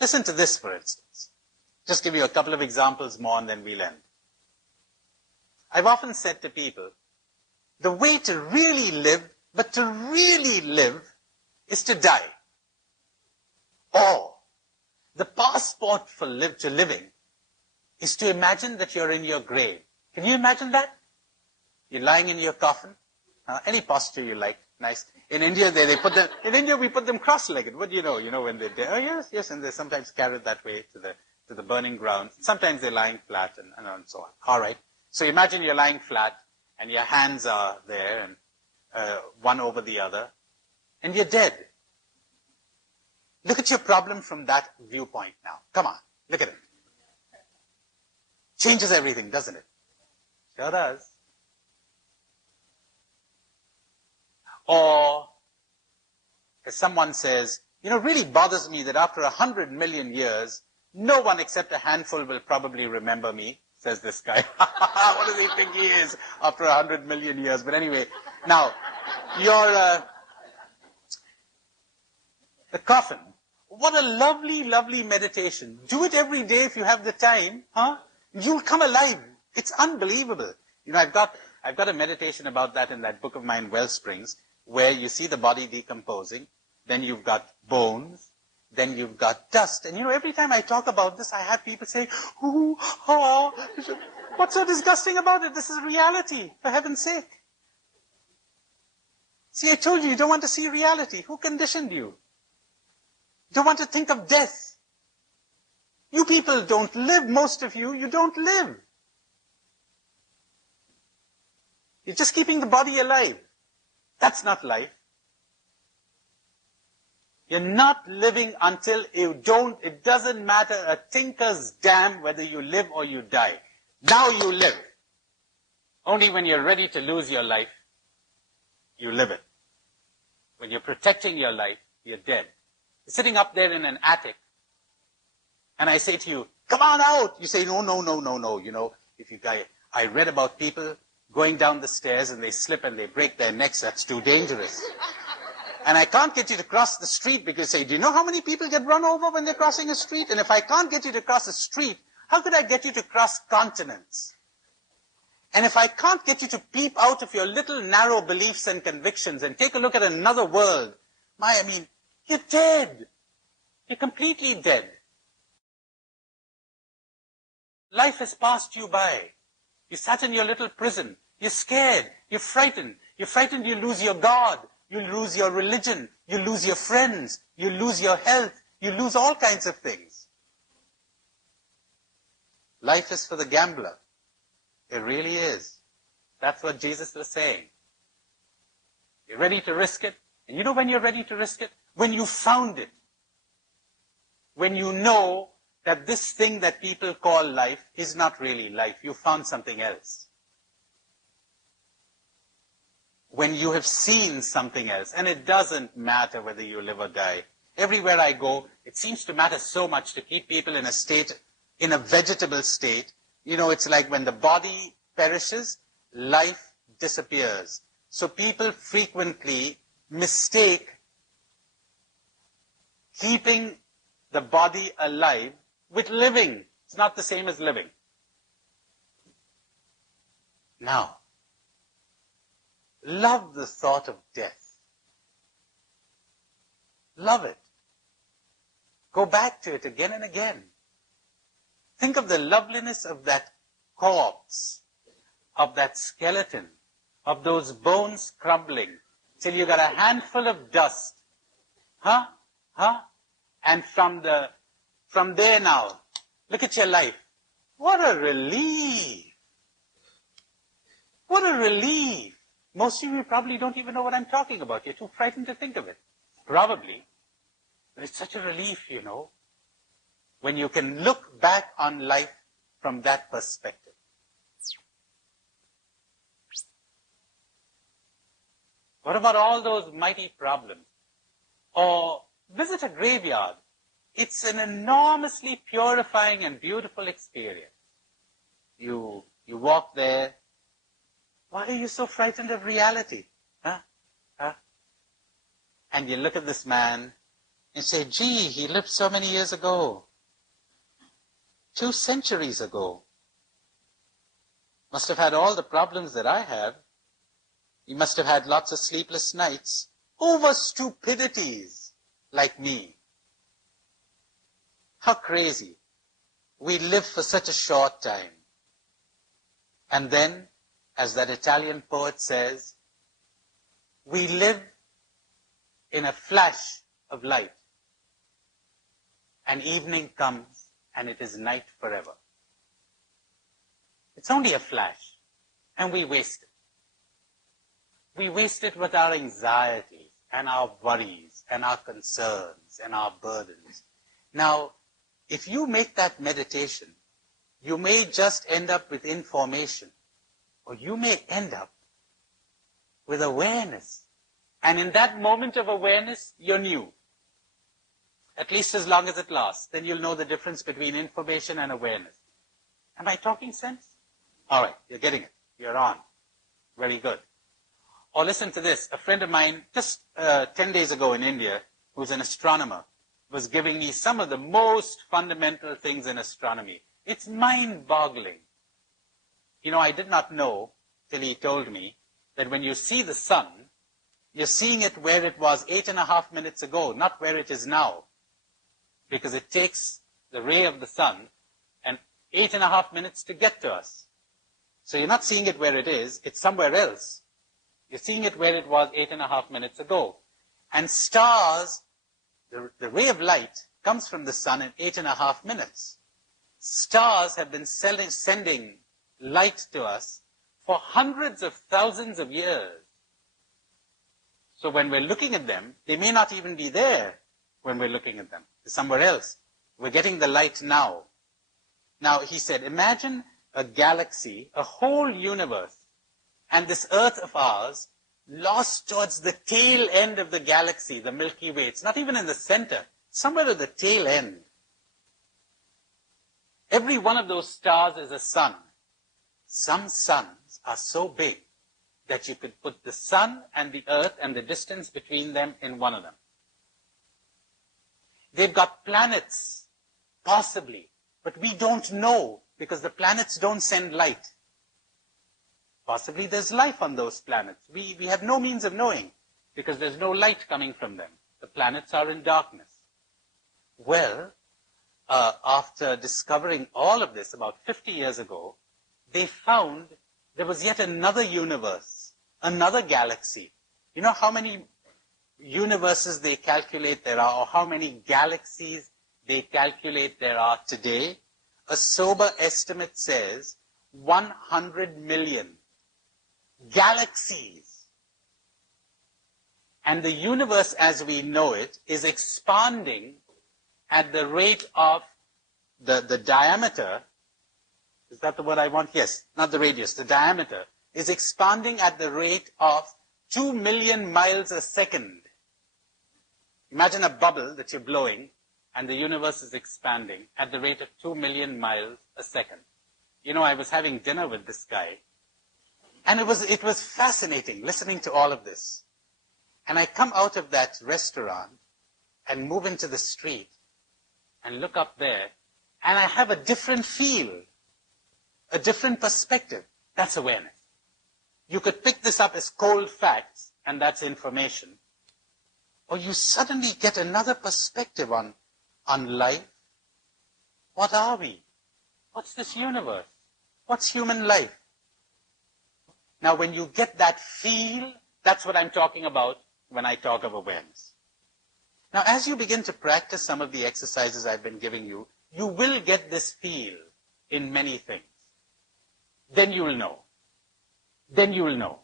Listen to this, for instance. Just give you a couple of examples more and then we'll end. I've often said to people, the way to really live, but to really live, is to die. Or, the passport to living is to imagine that you're in your grave. Can you imagine that? You're lying in your coffin. Any posture you like. Nice. In India, in India we put them cross-legged. What do you know? You know when they're dead. Oh, yes, and they're sometimes carried that way to the burning ground. Sometimes they're lying flat and so on. All right. So imagine you're lying flat and your hands are there and one over the other and you're dead. Look at your problem from that viewpoint now. Come on, look at it. Changes everything, doesn't it? Sure does. Or, as someone says, it really bothers me that after 100 million years, no one except a handful will probably remember me, says this guy. What does he think he is after 100 million years? But anyway, now, the coffin. What a lovely, lovely meditation. Do it every day if you have the time, You'll come alive. It's unbelievable. I've got a meditation about that in that book of mine, Wellsprings, where you see the body decomposing, then you've got bones, then you've got dust. And every time I talk about this, I have people say, ooh, oh, what's so disgusting about it? This is reality, for heaven's sake. See, I told you don't want to see reality. Who conditioned you? You don't want to think of death. You people don't live, most of you don't live. You're just keeping the body alive. That's not life. You're not living until it doesn't matter a tinker's damn whether you live or you die. Now you live. Only when you're ready to lose your life, you live it. When you're protecting your life, you're dead. You're sitting up there in an attic, and I say to you, come on out. You say, no. I read about people going down the stairs and they slip and they break their necks. That's too dangerous. And I can't get you to cross the street because you say, do you know how many people get run over when they're crossing a street? And if I can't get you to cross a street, how could I get you to cross continents? And if I can't get you to peep out of your little narrow beliefs and convictions and take a look at another world, you're dead. You're completely dead. Life has passed you by. You sat in your little prison. You're scared. You're frightened. You're frightened you lose your God. You lose your religion. You lose your friends. You lose your health. You lose all kinds of things. Life is for the gambler. It really is. That's what Jesus was saying. You're ready to risk it. And you know when you're ready to risk it? When you found it. When you know that this thing that people call life is not really life. You found something else. When you have seen something else, and it doesn't matter whether you live or die. Everywhere I go, it seems to matter so much to keep people in a vegetable state. It's like when the body perishes, life disappears. So people frequently mistake keeping the body alive with living. It's not the same as living. Now, love the thought of death. Love it. Go back to it again and again. Think of the loveliness of that corpse, of that skeleton, of those bones crumbling, till you got a handful of dust. And from there now, look at your life. What a relief. What a relief. Most of you probably don't even know what I'm talking about. You're too frightened to think of it. Probably. But it's such a relief, when you can look back on life from that perspective. What about all those mighty problems? Or visit a graveyard. It's an enormously purifying and beautiful experience. You walk there. Why are you so frightened of reality? And you look at this man, and say, gee, he lived so many years ago. 2 centuries ago. Must have had all the problems that I have. He must have had lots of sleepless nights over stupidities like me. How crazy. We live for such a short time. And then, as that Italian poet says, we live in a flash of light. And evening comes and it is night forever. It's only a flash, and we waste it. We waste it with our anxieties and our worries and our concerns and our burdens. Now, if you make that meditation, you may just end up with information, or you may end up with awareness. And in that moment of awareness, you're new. At least as long as it lasts. Then you'll know the difference between information and awareness. Am I talking sense? All right, you're getting it. You're on. Very good. Or listen to this. A friend of mine, just 10 days ago in India, who's an astronomer, was giving me some of the most fundamental things in astronomy. It's mind-boggling. You know, I did not know, till he told me, that when you see the sun, you're seeing it where it was 8.5 minutes ago, not where it is now. Because it takes the ray of the sun and 8.5 minutes to get to us. So you're not seeing it where it is, it's somewhere else. You're seeing it where it was 8.5 minutes ago. And stars, the ray of light comes from the sun in 8.5 minutes. Stars have been sending light to us for hundreds of thousands of years. So when we're looking at them, they may not even be there when we're looking at them. They're somewhere else. We're getting the light now. Now, he said, imagine a galaxy, a whole universe, and this Earth of ours lost towards the tail end of the galaxy, the Milky Way. It's not even in the center, somewhere at the tail end. Every one of those stars is a sun. Some suns are so big that you could put the sun and the Earth and the distance between them in one of them. They've got planets, possibly, but we don't know because the planets don't send light. Possibly there's life on those planets. We have no means of knowing because there's no light coming from them. The planets are in darkness. Well, after discovering all of this about 50 years ago, they found there was yet another universe, another galaxy. You know how many universes they calculate there are, or how many galaxies they calculate there are today? A sober estimate says 100 million galaxies. And the universe as we know it is expanding at the rate of the diameter. Is that the word I want? Yes, not the radius, the diameter is expanding at the rate of 2 million miles a second. Imagine a bubble that you're blowing and the universe is expanding at the rate of 2 million miles a second. You know, I was having dinner with this guy and it was fascinating listening to all of this. And I come out of that restaurant and move into the street and look up there and I have a different feel, a different perspective. That's awareness. You could pick this up as cold facts and that's information. Or you suddenly get another perspective on life. What are we? What's this universe? What's human life? Now, when you get that feel, that's what I'm talking about when I talk of awareness. Now, as you begin to practice some of the exercises I've been giving you, you will get this feel in many things. Then you will know. Then you will know.